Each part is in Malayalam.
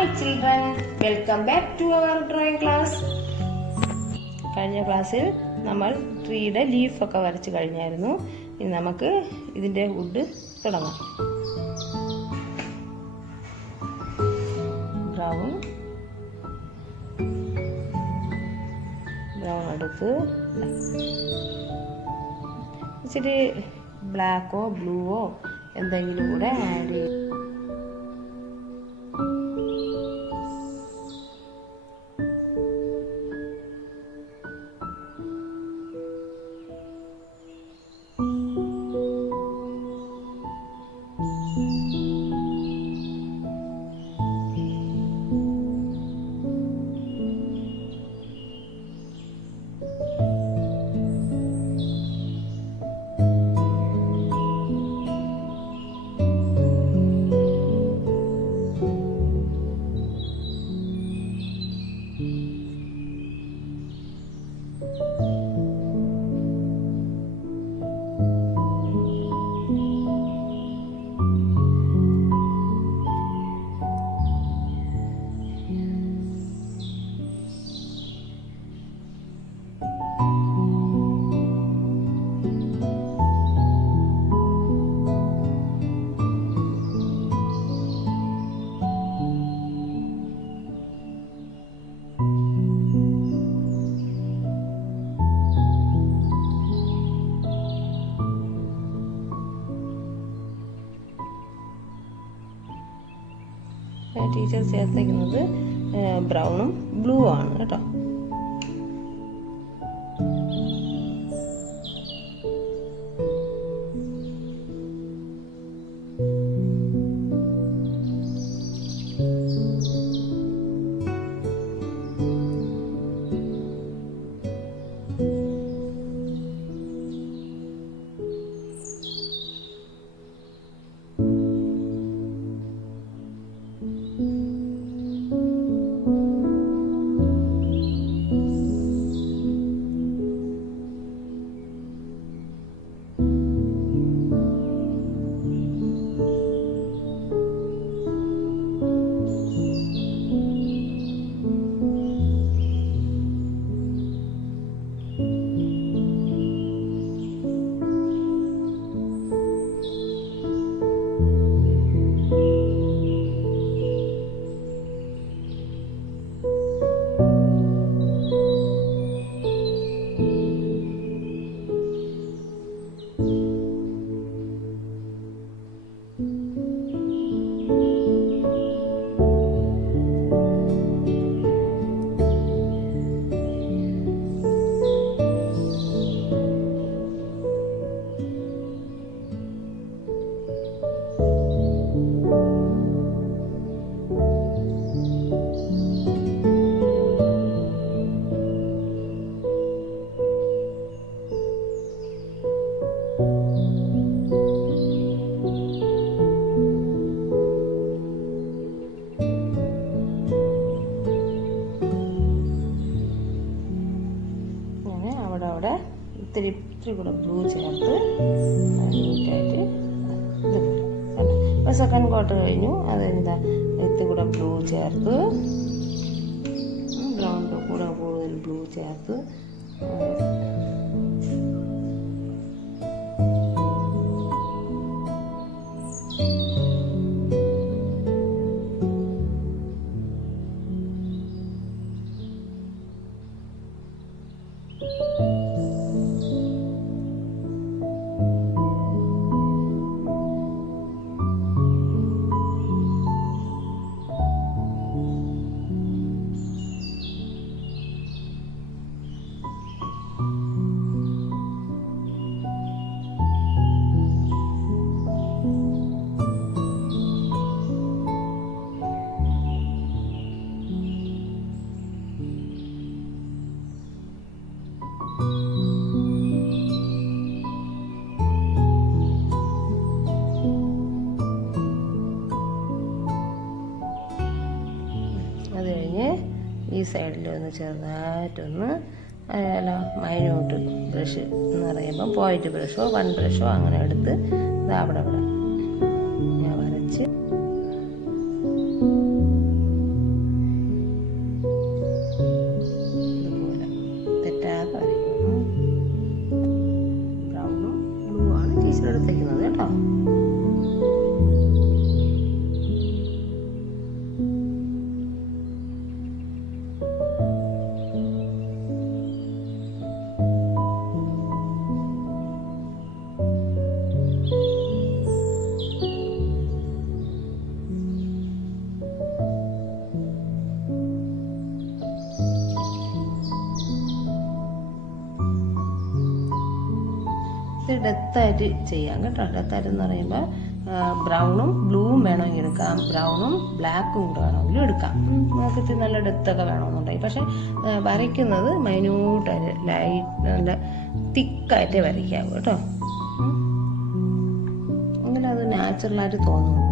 Hi children, welcome back to our drawing class. കഴിഞ്ഞ ക്ലാസ്സിൽ നമ്മൾ ട്രീയുടെ ലീഫൊക്കെ വരച്ച് കഴിഞ്ഞായിരുന്നു. ഇനി നമുക്ക് ഇതിൻ്റെ വുഡ് തുടങ്ങാം. ബ്രൗൺ എടുത്ത് ഇച്ചിരി ബ്ലാക്കോ ബ്ലൂവോ എന്തെങ്കിലും കൂടെ ആഡ് ചെയ്യും. ടീച്ചർ ചേർത്തേക്കുന്നത് ബ്രൗണും ബ്ലൂ ആണ് കേട്ടോ. അവിടെ ഇത്തിരി കൂടെ ബ്ലൂ ചേർത്ത് നീറ്റായിട്ട് ഇപ്പോൾ സെക്കൻഡ് കോട്ട് കഴിഞ്ഞു. അതെന്താ ഇത്തിരി കൂടെ ബ്ലൂ ചേർത്ത് ബ്രൗണിൻ്റെ കൂടെ കൂടുതൽ ബ്ലൂ ചേർത്ത് ഈ സൈഡിൽ ഒന്ന് ചെറുതായിട്ടൊന്ന് മൈന്യൂട്ട് ബ്രഷ് എന്ന് പറയുമ്പോൾ പോയിന്റ് ബ്രഷോ വൺ ബ്രഷോ അങ്ങനെ എടുത്ത് അവിടെ ഞാൻ വരച്ച് എടുത്തേക്കുന്നത് കേട്ടോ. ഡെത്തായിട്ട് ചെയ്യാം കേട്ടോ. ഡെത്തായിട്ട് എന്ന് പറയുമ്പോൾ ബ്രൗണും ബ്ലൂവും വേണമെങ്കിൽ എടുക്കാം, ബ്രൗണും ബ്ലാക്കും കൂടെ വേണമെങ്കിലും എടുക്കാം. നമുക്ക് ഇത്തിരി നല്ല ഡെത്തൊക്കെ വേണമെന്നുണ്ടെങ്കിൽ. പക്ഷെ വരയ്ക്കുന്നത് മൈന്യൂട്ടായിട്ട് ലൈറ്റ് നല്ല തിക്കായിട്ട് വരയ്ക്കാവും കേട്ടോ. അങ്ങനെ അത് നാച്ചുറലായിട്ട് തോന്നുന്നു.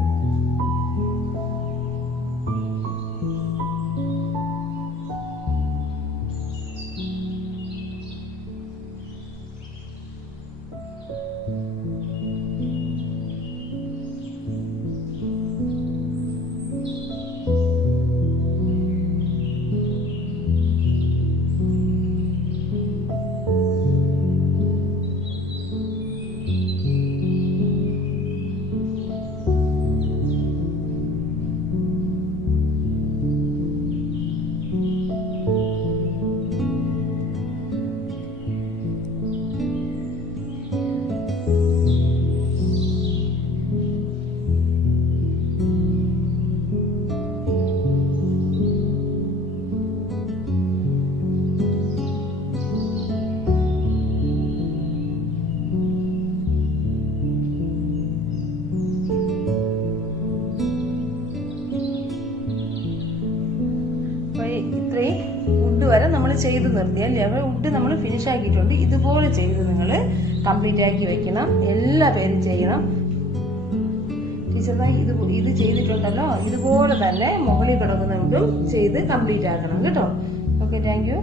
ഇത്രയും വുഡ് വരെ നമ്മൾ ചെയ്ത് നിർത്തിയല്ലേ. അപ്പോൾ വുഡ് നമ്മൾ ഫിനിഷ് ആക്കിയിട്ടുണ്ട്. ഇതുപോലെ ചെയ്ത് നിങ്ങൾ കംപ്ലീറ്റ് ആക്കി വെക്കണം. എല്ലാ പേരും ചെയ്യണം. ടീച്ചർ ഇത് ചെയ്തിട്ടുണ്ടല്ലോ, ഇതുപോലെ തന്നെ മുകളിൽ കിടക്കുന്ന വുഡും ചെയ്ത് കംപ്ലീറ്റ് ആക്കണം കേട്ടോ. Okay, thank you.